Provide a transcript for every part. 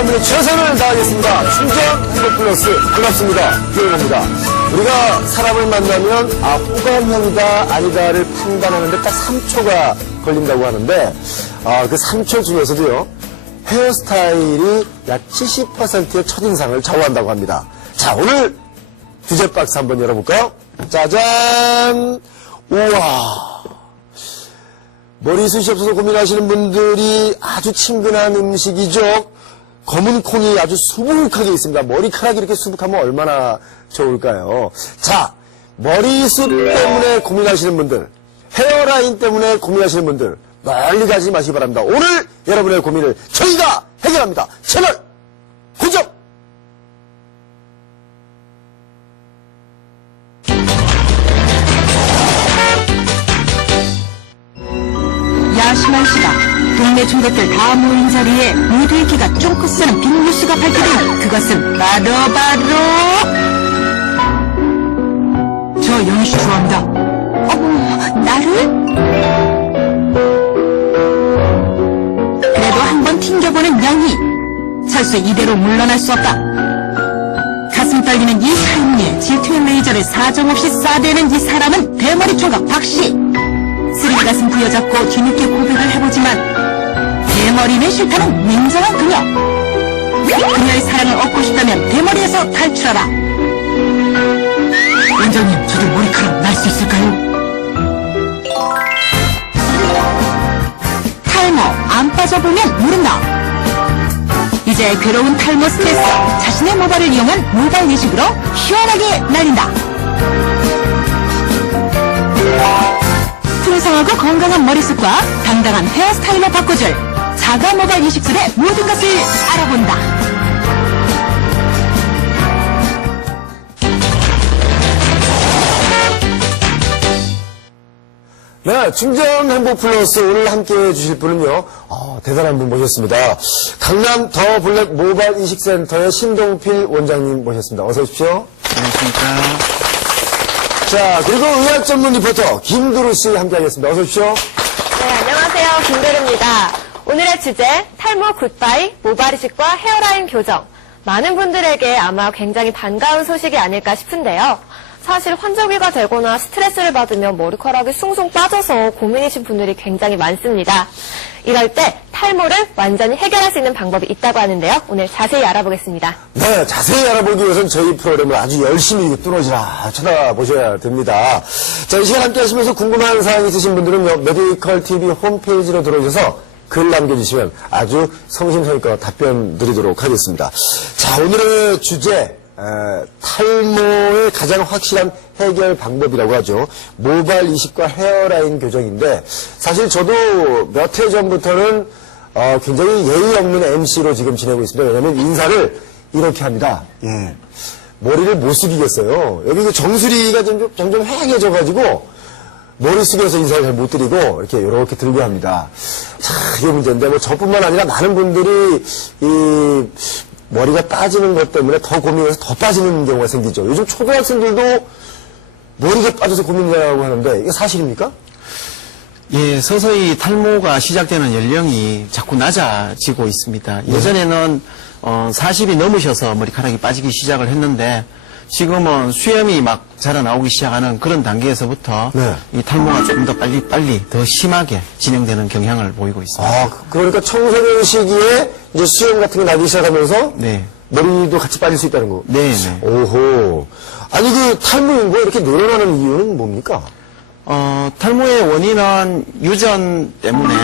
여러분의 최선을 다하겠습니다. 충전 행복 플러스 반갑습니다. 기회입니다. 우리가 사람을 만나면 호감형이다 아니다를 판단하는데 딱 3초가 걸린다고 하는데 그 3초 중에서도요 헤어스타일이 약 70%의 첫인상을 좌우한다고 합니다. 자, 오늘 주제 박스 한번 열어볼까요? 짜잔! 우와! 머리숱이 없어서 고민하시는 분들이 아주 친근한 음식이죠. 검은 콩이 아주 수북하게 있습니다. 머리카락이 이렇게 수북하면 얼마나 좋을까요? 자, 머리숱 때문에 고민하시는 분들, 헤어라인 때문에 고민하시는 분들 멀리 가지 마시기 바랍니다. 오늘 여러분의 고민을 저희가 해결합니다. 채널 고정! 야심한 시각, 동네 중독들 다 모인 자리에 모두의 귀가 쫑긋 쓰는 빅뉴스가 밝혀진 그것은 바로 저 영희씨 좋아합니다. 어머, 나를? 그래도 한번 튕겨보는 영희. 철수 이대로 물러날 수 없다. 가슴 떨리는 이 삶에 질투의 레이저를 사정없이 쏴대는 이 사람은 대머리 총각 박씨. 쓰레기 가슴 부여잡고 뒤늦게 고백을 해보지만 대머리는 싫다는 냉정한 그녀. 그녀의 사랑을 얻고 싶다면 대머리에서 탈출하라. 원장님, 저도 머리카락 날 수 있을까요? 탈모 안 빠져보면 모른다. 이제 괴로운 탈모 스트레스 자신의 모발을 이용한 모발 예식으로 시원하게 날린다. 풍성하고 건강한 머리숱과 당당한 헤어스타일로 바꿔줄 자가 모발 이식술의 모든 것을 알아본다. 네, 충전 행복 플러스 오늘 함께 해주실 분은요, 대단한 분 모셨습니다. 강남 더 블랙 모발 이식센터의 신동필 원장님 모셨습니다. 어서 오십시오. 안녕하십니까. 자, 그리고 의학 전문 리포터 김두루 씨 함께 하겠습니다. 어서 오십시오. 네, 안녕하세요. 김두루입니다. 오늘의 주제, 탈모 굿바이, 모발 이식과 헤어라인 교정. 많은 분들에게 아마 굉장히 반가운 소식이 아닐까 싶은데요. 사실 환절기가 되거나 스트레스를 받으면 머리카락이 숭숭 빠져서 고민이신 분들이 굉장히 많습니다. 이럴 때 탈모를 완전히 해결할 수 있는 방법이 있다고 하는데요. 오늘 자세히 알아보겠습니다. 네, 자세히 알아보기 위해서는 저희 프로그램을 아주 열심히 뚫어지라 쳐다보셔야 됩니다. 자, 이 시간 함께 하시면서 궁금한 사항 있으신 분들은요, 메디컬 TV 홈페이지로 들어오셔서 글 남겨주시면 아주 성심성의껏 답변 드리도록 하겠습니다. 자, 오늘의 주제, 탈모의 가장 확실한 해결 방법이라고 하죠. 모발 이식과 헤어라인 교정인데, 사실 저도 몇 해 전부터는 굉장히 예의 없는 MC로 지금 지내고 있습니다. 왜냐하면 인사를 이렇게 합니다. 예. 머리를 못 숙이겠어요. 여기 정수리가 점점 해양해져가지고 머리 숙여서 인사를 잘 못 드리고 이렇게 들고 합니다. 자, 이게 문제인데 뭐 저뿐만 아니라 많은 분들이 이 머리가 빠지는 것 때문에 더 고민해서 더 빠지는 경우가 생기죠. 요즘 초등학생들도 머리가 빠져서 고민이라고 하는데 이게 사실입니까? 예, 서서히 탈모가 시작되는 연령이 자꾸 낮아지고 있습니다. 예전에는 40이 넘으셔서 머리카락이 빠지기 시작을 했는데 지금은 수염이 막 자라나오기 시작하는 그런 단계에서부터 네. 이 탈모가 조금 더 빨리 더 심하게 진행되는 경향을 보이고 있습니다. 그러니까 청소년 시기에 이제 수염 같은 게 나기 시작하면서 네. 머리도 같이 빠질 수 있다는 거. 네, 네. 오호. 아니 그 탈모 인구가 이렇게 늘어나는 이유는 뭡니까? 탈모의 원인은 유전 때문에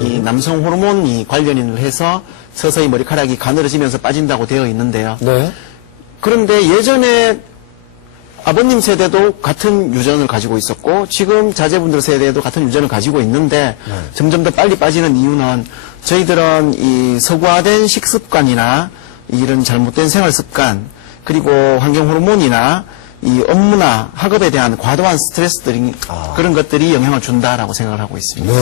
이 남성 호르몬이 관련을 해서 서서히 머리카락이 가늘어지면서 빠진다고 되어 있는데요. 네. 그런데 예전에 아버님 세대도 같은 유전을 가지고 있었고 지금 자제분들 세대도 같은 유전을 가지고 있는데 점점 더 빨리 빠지는 이유는 저희들은 이 서구화된 식습관이나 이런 잘못된 생활습관 그리고 환경 호르몬이나 이 업무나 학업에 대한 과도한 스트레스들이 그런 것들이 영향을 준다라고 생각을 하고 있습니다.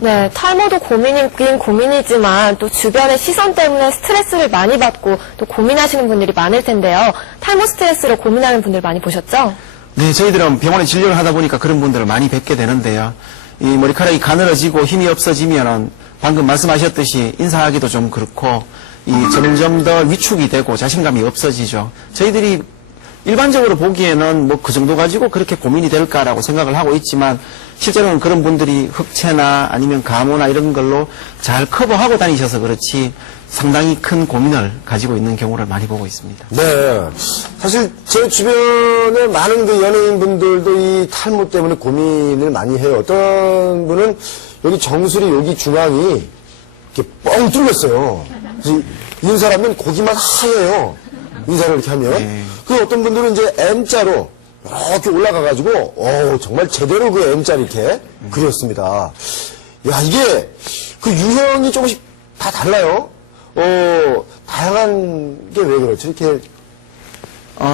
네, 탈모도 고민이긴 고민이지만 또 주변의 시선 때문에 스트레스를 많이 받고 또 고민하시는 분들이 많을 텐데요. 탈모 스트레스로 고민하는 분들 많이 보셨죠? 네, 저희들은 병원에 진료를 하다 보니까 그런 분들을 많이 뵙게 되는데요. 이 머리카락이 가늘어지고 힘이 없어지면은 방금 말씀하셨듯이 인사하기도 좀 그렇고 점점 더 위축이 되고 자신감이 없어지죠. 저희들이 일반적으로 보기에는 뭐 그 정도 가지고 그렇게 고민이 될까라고 생각을 하고 있지만 실제로는 그런 분들이 흑채나 아니면 감호나 이런 걸로 잘 커버하고 다니셔서 그렇지 상당히 큰 고민을 가지고 있는 경우를 많이 보고 있습니다. 네. 사실 제 주변에 많은 그 연예인분들도 이 탈모 때문에 고민을 많이 해요. 어떤 분은 여기 정수리 여기 중앙이 이렇게 뻥 뚫렸어요. 그래서 인사하면 고기만 하얘요. 인사를 이렇게 하면. 네. 그 어떤 분들은 이제 M자로 이렇게 올라가가지고, 정말 제대로 그 M자를 이렇게 그렸습니다. 야, 이게 그 유형이 조금씩 다 달라요. 다양한 게 왜 그렇죠? 이렇게.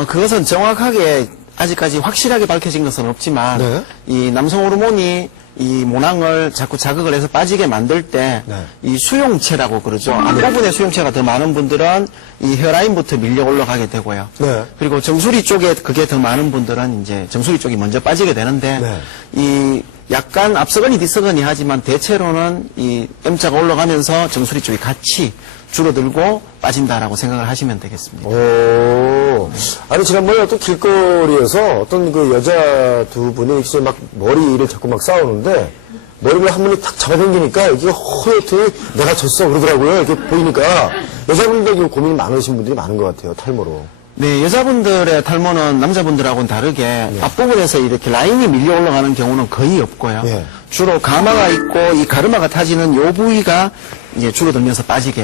그것은 정확하게 아직까지 확실하게 밝혀진 것은 없지만 네. 이 남성 호르몬이 이 모낭을 자꾸 자극을 해서 빠지게 만들 때 이 네. 수용체라고 그러죠. 앞부분에 수용체가 더 많은 분들은 이 혀라인부터 밀려 올라가게 되고요. 네. 그리고 정수리 쪽에 그게 더 많은 분들은 이제 정수리 쪽이 먼저 빠지게 되는데 네. 이 약간 앞서거니 뒤서거니 하지만 대체로는 이 M자가 올라가면서 정수리 쪽이 같이 줄어들고 빠진다라고 생각을 하시면 되겠습니다. 아니, 지난번에 어떤 길거리에서 어떤 그 여자 두 분이 이렇게 막 머리를 자꾸 막 싸우는데, 머리를 한 분이 탁 잡아당기니까 이게 허옇더니 내가 졌어 그러더라고요. 이렇게 보이니까. 여자분들 고민이 많으신 분들이 많은 것 같아요, 탈모로. 네, 여자분들의 탈모는 남자분들하고는 다르게 앞부분에서 이렇게 라인이 밀려 올라가는 경우는 거의 없고요. 예. 주로 가마가 있고 이 가르마가 타지는 요 부위가 이제 줄어들면서 빠지게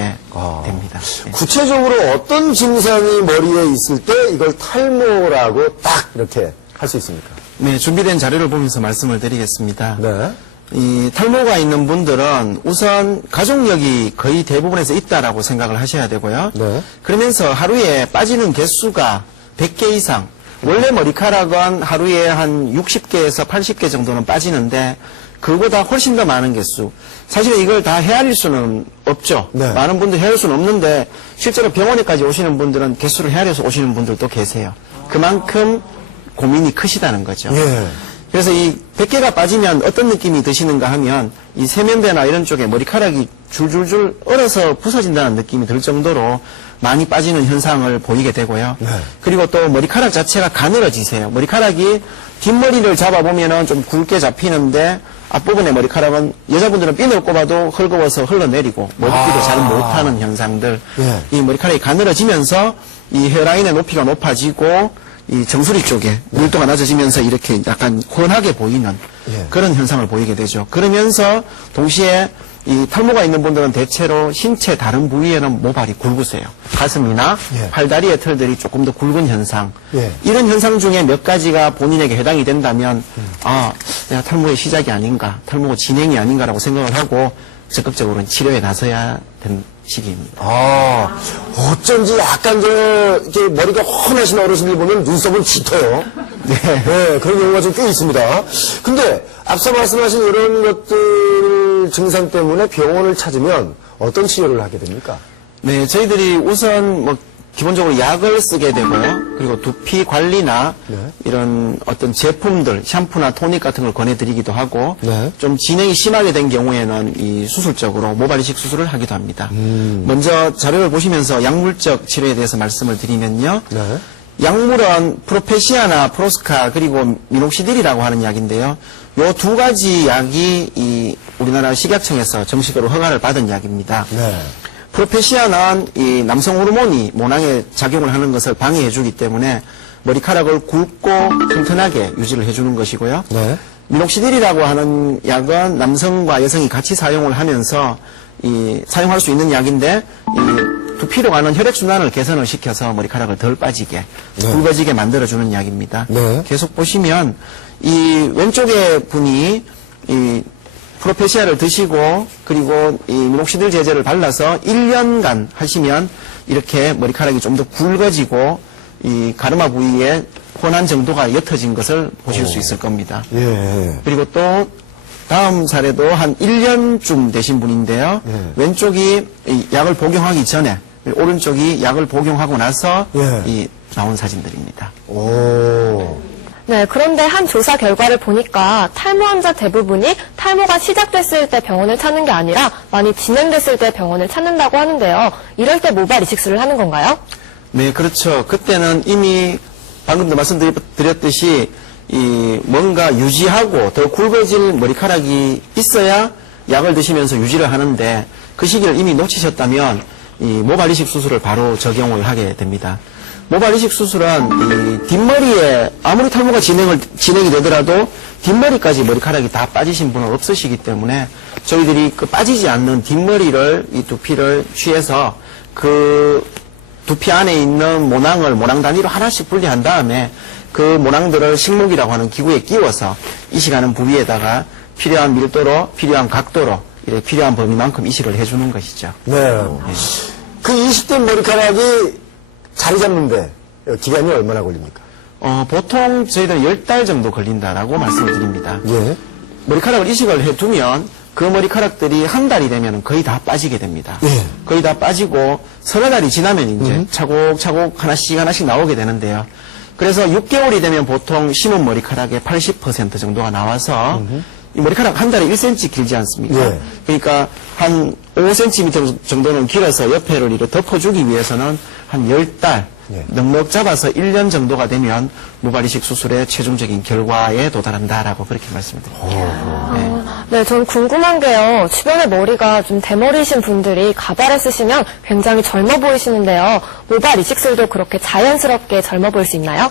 됩니다. 네. 구체적으로 어떤 증상이 머리에 있을 때 이걸 탈모라고 딱 이렇게 할 수 있습니까? 네, 준비된 자료를 보면서 말씀을 드리겠습니다. 네. 이 탈모가 있는 분들은 우선 가족력이 거의 대부분에서 있다라고 생각을 하셔야 되고요. 네. 그러면서 하루에 빠지는 개수가 100개 이상, 원래 머리카락은 하루에 한 60개에서 80개 정도는 빠지는데 그보다 훨씬 더 많은 개수. 사실 이걸 다 헤아릴 수는 없죠. 네. 많은 분들 헤아릴 수는 없는데 실제로 병원에까지 오시는 분들은 개수를 헤아려서 오시는 분들도 계세요. 그만큼 고민이 크시다는 거죠. 예. 그래서 이 100개가 빠지면 어떤 느낌이 드시는가 하면 이 세면대나 이런 쪽에 머리카락이 줄줄줄 얼어서 부서진다는 느낌이 들 정도로 많이 빠지는 현상을 보이게 되고요. 네. 그리고 또 머리카락 자체가 가늘어지세요. 머리카락이 뒷머리를 잡아보면은 좀 굵게 잡히는데 앞부분의 머리카락은 여자분들은 핀을 꼽아도 헐거워서 흘러내리고 머리띠도 잘 못하는 현상들. 예. 이 머리카락이 가늘어지면서 이 헤어라인의 높이가 높아지고 이 정수리 쪽에 밀도가 낮아지면서 이렇게 약간 훤하게 보이는 예. 그런 현상을 보이게 되죠. 그러면서 동시에 이 탈모가 있는 분들은 대체로 신체 다른 부위에는 모발이 굵으세요. 가슴이나 예. 팔다리의 털들이 조금 더 굵은 현상. 예. 이런 현상 중에 몇 가지가 본인에게 해당이 된다면 내가 탈모의 시작이 아닌가, 탈모가 진행이 아닌가라고 생각을 하고 적극적으로 치료에 나서야 되는 시기입니다. 어쩐지 약간 이렇게 머리가 훤하신 어르신들 보면 눈썹은 짙어요. 네. 네, 그런 경우가 좀 꽤 있습니다. 근데 앞서 말씀하신 이런 것들 증상 때문에 병원을 찾으면 어떤 치료를 하게 됩니까? 네, 저희들이 우선 뭐 기본적으로 약을 쓰게 되고요. 그리고 두피 관리나 네. 이런 어떤 제품들, 샴푸나 토닉 같은 걸 권해드리기도 하고 네. 좀 진행이 심하게 된 경우에는 이 수술적으로 모발 이식 수술을 하기도 합니다. 먼저 자료를 보시면서 약물적 치료에 대해서 말씀을 드리면요. 네. 약물은 프로페시아나 프로스카 그리고 미녹시딜이라고 하는 약인데요. 요 두 가지 약이 이 우리나라 식약청에서 정식으로 허가를 받은 약입니다. 네. 프로페시아는 이 남성 호르몬이 모낭에 작용을 하는 것을 방해해주기 때문에 머리카락을 굵고 튼튼하게 유지를 해주는 것이고요. 네. 미녹시딜이라고 하는 약은 남성과 여성이 같이 사용을 하면서 사용할 수 있는 약인데 이 두피로 가는 혈액순환을 개선을 시켜서 머리카락을 덜 빠지게 굵어지게 만들어주는 약입니다. 네. 계속 보시면 이 왼쪽의 분이 이 프로페시아를 드시고 그리고 이 미녹시딜 제제를 발라서 1년간 하시면 이렇게 머리카락이 좀 더 굵어지고 이 가르마 부위에 혼한 정도가 옅어진 것을 보실 수 있을 겁니다. 예. 그리고 또 다음 사례도 한 1년쯤 되신 분인데요. 왼쪽이 이 약을 복용하기 전에 오른쪽이 약을 복용하고 나서 예. 이 나온 사진들입니다. 오. 네, 그런데 한 조사 결과를 보니까 탈모 환자 대부분이 탈모가 시작됐을 때 병원을 찾는 게 아니라 많이 진행됐을 때 병원을 찾는다고 하는데요. 이럴 때 모발 이식술을 하는 건가요? 네, 그렇죠. 그때는 이미 방금도 말씀드렸듯이 뭔가 유지하고 더 굵어질 머리카락이 있어야 약을 드시면서 유지를 하는데 그 시기를 이미 놓치셨다면 이 모발 이식 수술을 바로 적용을 하게 됩니다. 모발 이식 수술은 이 뒷머리에 아무리 탈모가 진행이 되더라도 뒷머리까지 머리카락이 다 빠지신 분은 없으시기 때문에 저희들이 그 빠지지 않는 뒷머리를 이 두피를 취해서 그 두피 안에 있는 모낭을 모낭 단위로 하나씩 분리한 다음에 그 모낭들을 식목이라고 하는 기구에 끼워서 이식하는 부위에다가 필요한 밀도로 필요한 각도로 이렇게 필요한 범위만큼 이식을 해주는 것이죠. 네. 그 이식된 머리카락이 자리 잡는데 기간이 얼마나 걸립니까? 보통 저희들은 10달 정도 걸린다라고 말씀을 드립니다. 예. 머리카락을 이식을 해두면 그 머리카락들이 한 달이 되면 거의 다 빠지게 됩니다. 예. 거의 다 빠지고 서너 달이 지나면 이제 차곡차곡 하나씩 나오게 되는데요. 그래서 6개월이 되면 보통 심은 머리카락의 80% 정도가 나와서 이 머리카락 한 달에 1cm 길지 않습니까? 예. 그러니까 한 5cm 정도는 길어서 옆에를 이렇게 덮어주기 위해서는 한 10달 예. 넉넉 잡아서 1년 정도가 되면 모발 이식 수술의 최종적인 결과에 도달한다라고 그렇게 말씀을 드립니다. 네, 전 궁금한 게요. 주변에 머리가 좀 대머리이신 분들이 가발을 쓰시면 굉장히 젊어 보이시는데요. 모발 이식술도 그렇게 자연스럽게 젊어 보일 수 있나요?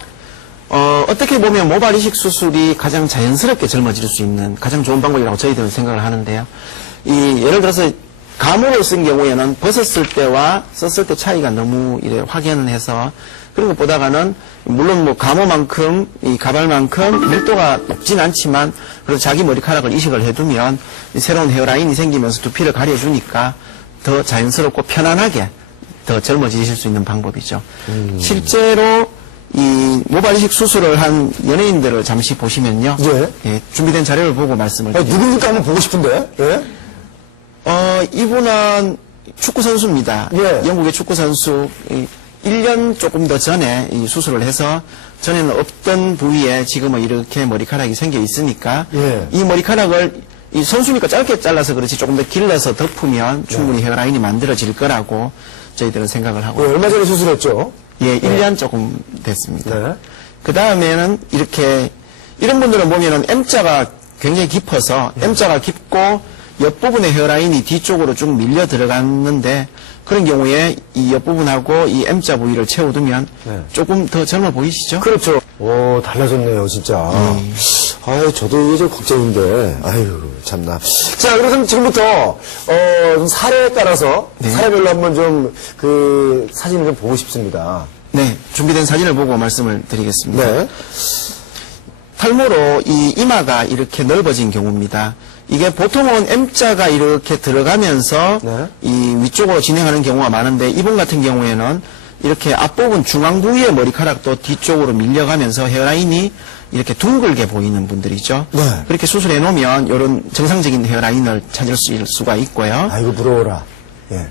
어떻게 보면 모발 이식 수술이 가장 자연스럽게 젊어질 수 있는 가장 좋은 방법이라고 저희들은 생각을 하는데요. 예를 들어서 가모를 쓴 경우에는 벗었을 때와 썼을 때 차이가 너무 확연을 해서 그런 것보다는 물론 뭐 가모만큼 이 가발만큼 밀도가 높진 않지만 그래도 자기 머리카락을 이식을 해두면 새로운 헤어라인이 생기면서 두피를 가려주니까 더 자연스럽고 편안하게 더 젊어지실 수 있는 방법이죠. 실제로 이 모발 이식 수술을 한 연예인들을 잠시 보시면요. 예. 준비된 자료를 보고 말씀을 드립니다. 누굽니까 한번 보고 싶은데. 예? 이분은 축구 선수입니다. 예. 영국의 축구 선수. 1년 조금 더 전에 이 수술을 해서 전에는 없던 부위에 지금은 이렇게 머리카락이 생겨 있으니까 예. 이 머리카락을 이 선수니까 짧게 잘라서 그렇지 조금 더 길러서 덮으면 충분히 헤어라인이 만들어질 거라고 저희들은 생각을 하고 얼마 전에 수술했죠? 예, 1년 조금 됐습니다. 네. 그 다음에는 이런 분들은 보면은 M자가 굉장히 깊어서 M자가 깊고 옆부분의 헤어라인이 뒤쪽으로 쭉 밀려 들어갔는데 그런 경우에 이 옆부분하고 이 M자 부위를 채워두면 네. 조금 더 젊어 보이시죠? 그렇죠. 오, 달라졌네요, 진짜. 아유, 저도 이게 좀 걱정인데. 아유, 참나. 자, 그래서 지금부터, 좀 사례에 따라서, 네. 사례별로 한번 좀, 사진을 좀 보고 싶습니다. 네, 준비된 사진을 보고 말씀을 드리겠습니다. 네. 탈모로 이 이마가 이렇게 넓어진 경우입니다. 이게 보통은 M자가 이렇게 들어가면서 네. 이 위쪽으로 진행하는 경우가 많은데 이분 같은 경우에는 이렇게 앞부분 중앙 부위의 머리카락도 뒤쪽으로 밀려가면서 헤어라인이 이렇게 둥글게 보이는 분들이죠. 네. 그렇게 수술해 놓으면 이런 정상적인 헤어라인을 찾을 수가 있고요. 아이고, 부러워라. 예.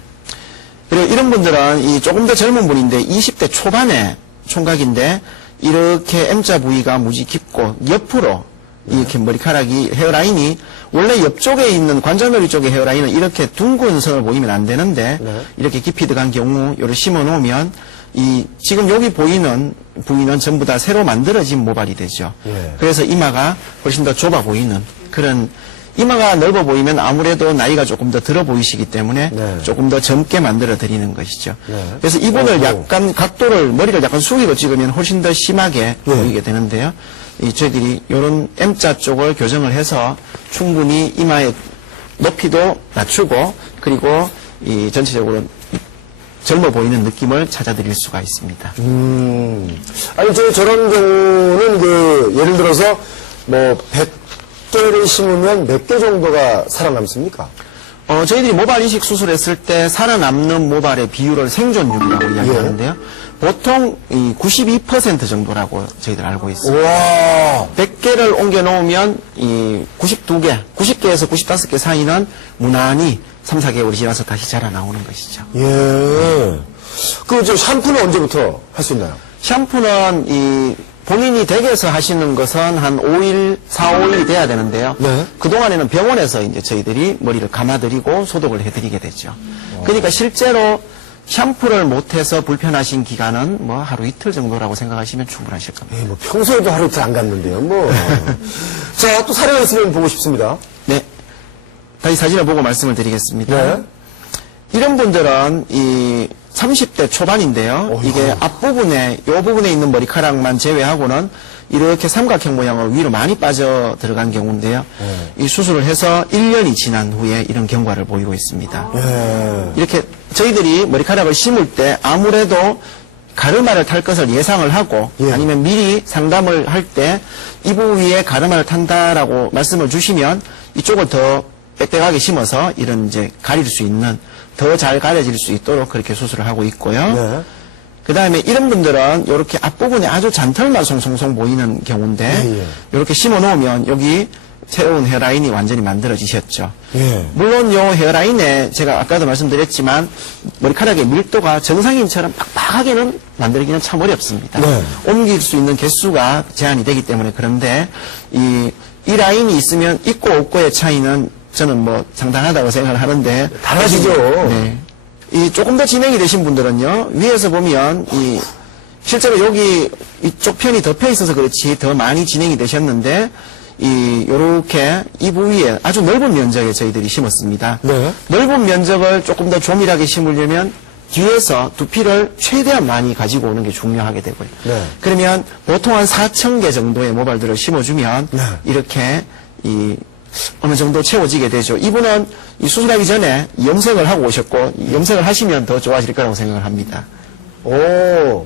그리고 이런 분들은 이 조금 더 젊은 분인데 20대 초반의 총각인데 이렇게 M자 부위가 무지 깊고 옆으로 이렇게 머리카락이 헤어라인이 원래 옆쪽에 있는 관자놀이 쪽의 헤어라인은 이렇게 둥근 선을 보이면 안 되는데 네. 이렇게 깊이 들어간 경우 요를 심어 놓으면 이 지금 여기 보이는 부위는 전부 다 새로 만들어진 모발이 되죠. 예. 그래서 이마가 훨씬 더 좁아 보이는 그런 이마가 넓어 보이면 아무래도 나이가 조금 더 들어 보이시기 때문에 네. 조금 더 젊게 만들어 드리는 것이죠. 네. 그래서 이분을 어허. 약간 머리를 약간 숙이고 찍으면 훨씬 더 심하게 보이게 되는데요. 저희들이 이런 M자 쪽을 교정을 해서 충분히 이마의 높이도 낮추고 그리고 이 전체적으로 젊어 보이는 느낌을 찾아드릴 수가 있습니다. 아니, 저런 경우는 예를 들어서, 100개를 심으면 몇 개 정도가 살아남습니까? 저희들이 모발 이식 수술했을 때 살아남는 모발의 비율을 생존율이라고 이야기하는데요. 보통 92% 정도라고 저희들 알고 있습니다. 와 100개를 옮겨 놓으면 90개에서 95개 사이는 무난히 3, 4개월이 지나서 다시 자라나오는 것이죠. 예. 샴푸는 언제부터 할 수 있나요? 샴푸는 본인이 댁에서 하시는 것은 한 5일, 4, 5일이 돼야 되는데요. 네. 그동안에는 병원에서 이제 저희들이 머리를 감아드리고 소독을 해드리게 되죠. 그러니까 실제로 샴푸를 못해서 불편하신 기간은 뭐 하루 이틀 정도라고 생각하시면 충분하실 겁니다. 뭐 평소에도 하루 이틀 안 갔는데요, 뭐. 자, 또 사례가 있으면 보고 싶습니다. 네. 다시 사진을 보고 말씀을 드리겠습니다. 네. 이런 분들은 이 30대 초반인데요. 이게 앞부분에, 요 부분에 있는 머리카락만 제외하고는 이렇게 삼각형 모양으로 위로 많이 빠져 들어간 경우인데요. 이 수술을 해서 1년이 지난 후에 이런 경과를 보이고 있습니다. 이렇게 저희들이 머리카락을 심을 때 아무래도 가르마를 탈 것을 예상을 하고 아니면 미리 상담을 할 때 이 부위에 가르마를 탄다라고 말씀을 주시면 이쪽을 더 빽빽하게 심어서 이런 이제 가릴 수 있는 더 잘 가려질 수 있도록 그렇게 수술을 하고 있고요. 네. 그 다음에 이런 분들은 이렇게 앞부분에 아주 잔털만 송송송 보이는 경우인데 이렇게 심어 놓으면 여기 새로운 헤어라인이 완전히 만들어지셨죠. 물론 요 헤어라인에 제가 아까도 말씀드렸지만 머리카락의 밀도가 정상인처럼 빡빡하게는 만들기는 참 어렵습니다. 옮길 수 있는 개수가 제한이 되기 때문에 그런데 이 라인이 있으면 있고 없고의 차이는 저는 뭐 상당하다고 생각을 하는데 달라지죠. 네. 이 조금 더 진행이 되신 분들은요, 위에서 보면 실제로 여기 이쪽 편이 덮여 있어서 그렇지 더 많이 진행이 되셨는데 요렇게 이 부위에 아주 넓은 면적에 저희들이 심었습니다. 네. 넓은 면적을 조금 더 조밀하게 심으려면 뒤에서 두피를 최대한 많이 가지고 오는 게 중요하게 되고요. 그러면 보통 한 4,000개 정도의 모발들을 심어주면 이렇게 어느 정도 채워지게 되죠. 이분은 이 수술하기 전에 염색을 하고 오셨고 염색을 하시면 더 좋아질 거라고 생각을 합니다. 오.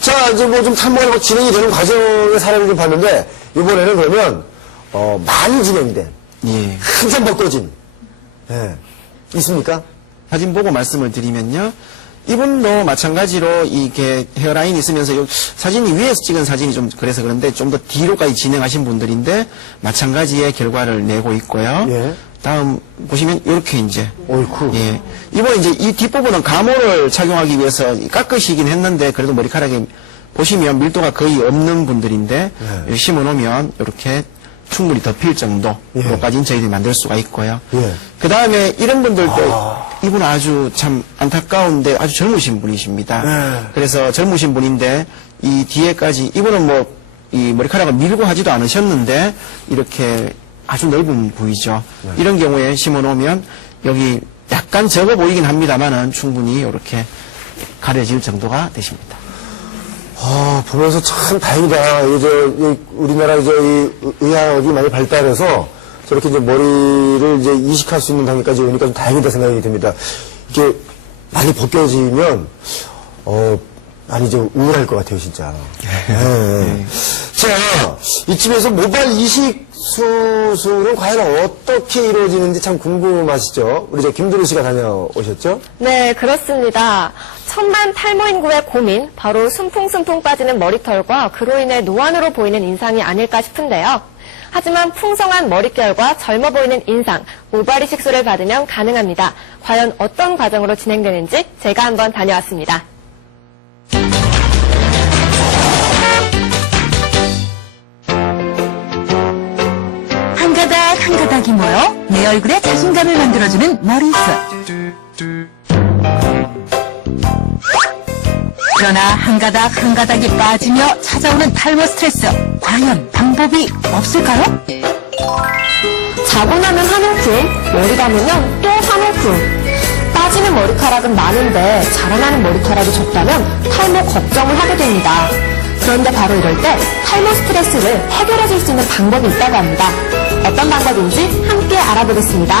자, 이제 뭐 좀 탈모가 진행이 되는 과정의 사례를 좀 봤는데 이번에는 그러면 많이 진행된 예. 한참 벗겨진 있습니까? 사진 보고 말씀을 드리면요. 이분도 마찬가지로 이게 헤어라인이 있으면서 사진이 위에서 찍은 사진이 좀 그래서 그런데 좀 더 뒤로까지 진행하신 분들인데 마찬가지의 결과를 내고 있고요. 다음 보시면 이렇게 이제 예. 이번에 이제 이 뒷부분은 가모를 착용하기 위해서 깎으시긴 했는데 그래도 머리카락이 보시면 밀도가 거의 없는 분들인데 심어 놓으면 이렇게 충분히 덮일 정도로까지는 저희들이 만들 수가 있고요. 그 다음에 이런 분들도 이분 아주 참 안타까운데 아주 젊으신 분이십니다. 그래서 젊으신 분인데 이 뒤에까지 이분은 뭐 이 머리카락을 밀고 하지도 않으셨는데 이렇게 아주 넓은 부위죠. 이런 경우에 심어 놓으면 여기 약간 적어 보이긴 합니다만은 충분히 이렇게 가려질 정도가 되십니다. 보면서 참 다행이다. 우리나라 이 의학이 많이 발달해서 저렇게 이제 머리를 이제 이식할 수 있는 단계까지 오니까 좀 다행이다 생각이 듭니다. 이게 많이 벗겨지면, 많이 좀 우울할 것 같아요, 진짜. 자, 이쯤에서 모발 이식 수술은 과연 어떻게 이루어지는지 참 궁금하시죠? 우리 김두루 씨가 다녀오셨죠? 네, 그렇습니다. 천만 탈모 인구의 고민, 바로 숨풍숨풍 빠지는 머리털과 그로 인해 노안으로 보이는 인상이 아닐까 싶은데요. 하지만 풍성한 머릿결과 젊어 보이는 인상, 모발 이식술을 받으면 가능합니다. 과연 어떤 과정으로 진행되는지 제가 한번 다녀왔습니다. 한 가닥이 모여 내 얼굴에 자신감을 만들어주는 머리숱. 그러나 한 가닥이 빠지며 찾아오는 탈모 스트레스. 과연 방법이 없을까요? 자고 나면 한 움큼, 머리 감으면 또 한 움큼. 빠지는 머리카락은 많은데 자라나는 머리카락이 적다면 탈모 걱정을 하게 됩니다. 그런데 바로 이럴 때 탈모 스트레스를 해결해 줄 수 있는 방법이 있다고 합니다. 어떤 방법인지 함께 알아보겠습니다.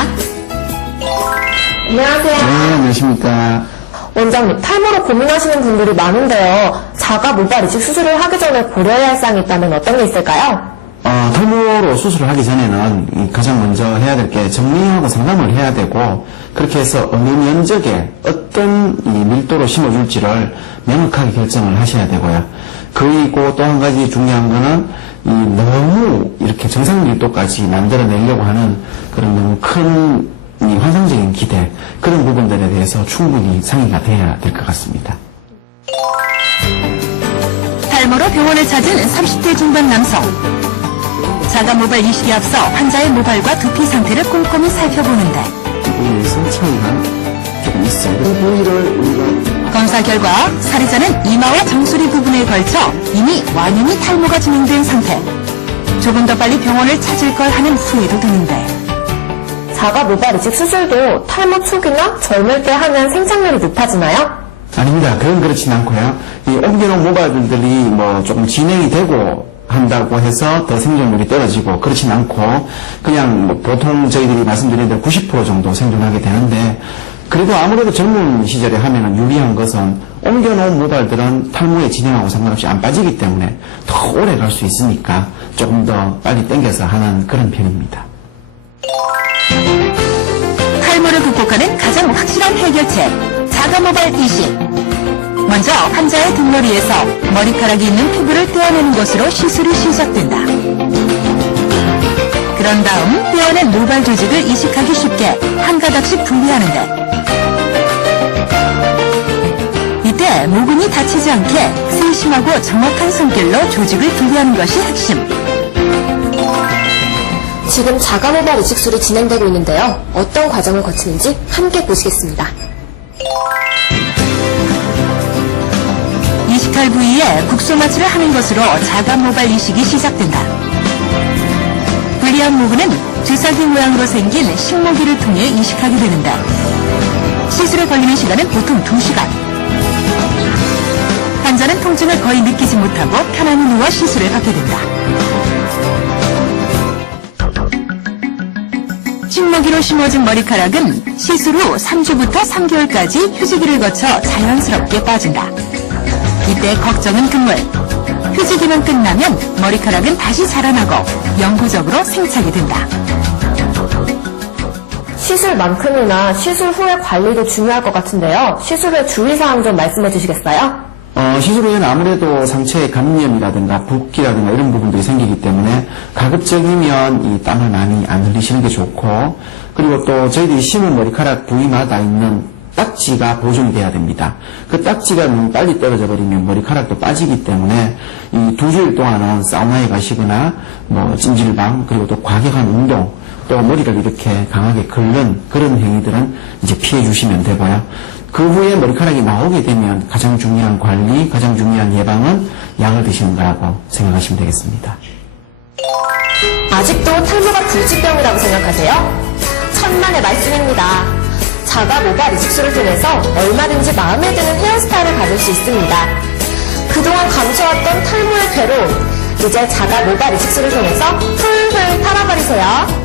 안녕하세요. 네, 안녕하십니까. 원장님, 탈모로 고민하시는 분들이 많은데요. 자가 모발 이식 수술을 하기 전에 고려해야 할 사항이 있다면 어떤 게 있을까요? 탈모로 수술을 하기 전에는 가장 먼저 해야 될 게 정리하고 상담을 해야 되고 그렇게 해서 어느 면적에 어떤 이 밀도로 심어줄지를 명확하게 결정을 하셔야 되고요. 그리고 또 한 가지 중요한 거는 너무 이렇게 정상 밀도까지 만들어내려고 하는 그런 너무 큰 환상적인 기대 그런 부분들에 대해서 충분히 상의가 돼야 될 것 같습니다. 탈모 탈모로 병원을 찾은 30대 중반 남성. 자가 모발 이식에 앞서 환자의 모발과 두피 상태를 꼼꼼히 살펴보는데 부위에서 차이가 조금 있어요. 그 부위를 우리가 검사 결과 살이자는 이마와 정수리 부분에 걸쳐 이미 완연히 탈모가 진행된 상태. 조금 더 빨리 병원을 찾을 걸 하는 후회도 드는데 자가 모발 이식 수술도 탈모 초기나 젊을 때 하면 생착률이 높아지나요? 아닙니다. 그건 그렇진 않고요. 이 옮겨놓은 모발들이 뭐 조금 진행이 되고 한다고 해서 더 생존율이 떨어지고 그렇진 않고 그냥 뭐 보통 저희들이 말씀드린 대로 90% 정도 생존하게 되는데 그래도 아무래도 젊은 시절에 하면은 유리한 것은 옮겨놓은 모발들은 탈모의 진행하고 상관없이 안 빠지기 때문에 더 오래 갈 수 있으니까 조금 더 빨리 당겨서 하는 그런 편입니다. 탈모를 극복하는 가장 확실한 해결책, 자가 모발 이식. 먼저 환자의 등머리에서 머리카락이 있는 피부를 떼어내는 것으로 시술이 시작된다. 그런 다음 떼어낸 모발 조직을 이식하기 쉽게 한 가닥씩 분리하는데 이때 모근이 다치지 않게 세심하고 정확한 손길로 조직을 분리하는 것이 핵심. 지금 자가 모발 이식술이 진행되고 있는데요. 어떤 과정을 거치는지 함께 보시겠습니다. 이식할 부위에 국소마취를 하는 것으로 자가 모발 이식이 시작된다. 분리한 모근은 주사기 모양으로 생긴 식모기를 통해 이식하게 되는데 시술에 걸리는 시간은 보통 2시간. 환자는 통증을 거의 느끼지 못하고 편안히 누워 시술을 받게 된다. 식모기로 심어진 머리카락은 시술 후 3주부터 3개월까지 휴지기를 거쳐 자연스럽게 빠진다. 이때 걱정은 금물. 휴지기만 끝나면 머리카락은 다시 자라나고 영구적으로 생착이 된다. 시술만큼이나 시술 후의 관리도 중요할 것 같은데요. 시술 후 주의사항 좀 말씀해 주시겠어요? 시술 후에는 아무래도 상처에 감염이라든가 붓기라든가 이런 부분들이 생기기 때문에 가급적이면 이 땀을 많이 안 흘리시는 게 좋고 그리고 또 저희들이 심은 머리카락 부위마다 있는 딱지가 보존이 돼야 됩니다. 그 딱지가 너무 빨리 떨어져 버리면 머리카락도 빠지기 때문에 이 2주일 동안은 사우나에 가시거나 뭐 찜질방 그리고 또 과격한 운동 또 머리를 이렇게 강하게 긁는 그런 행위들은 이제 피해 주시면 되고요. 그 후에 머리카락이 나오게 되면 가장 중요한 관리, 가장 중요한 예방은 약을 드시는 거라고 생각하시면 되겠습니다. 아직도 탈모가 불치병이라고 생각하세요? 천만의 말씀입니다. 자가 모발 이식술을 통해서 얼마든지 마음에 드는 헤어스타일을 가질 수 있습니다. 그동안 감춰왔던 탈모의 괴로움, 이제 자가 모발 이식술을 통해서 훌훌 털어버리세요.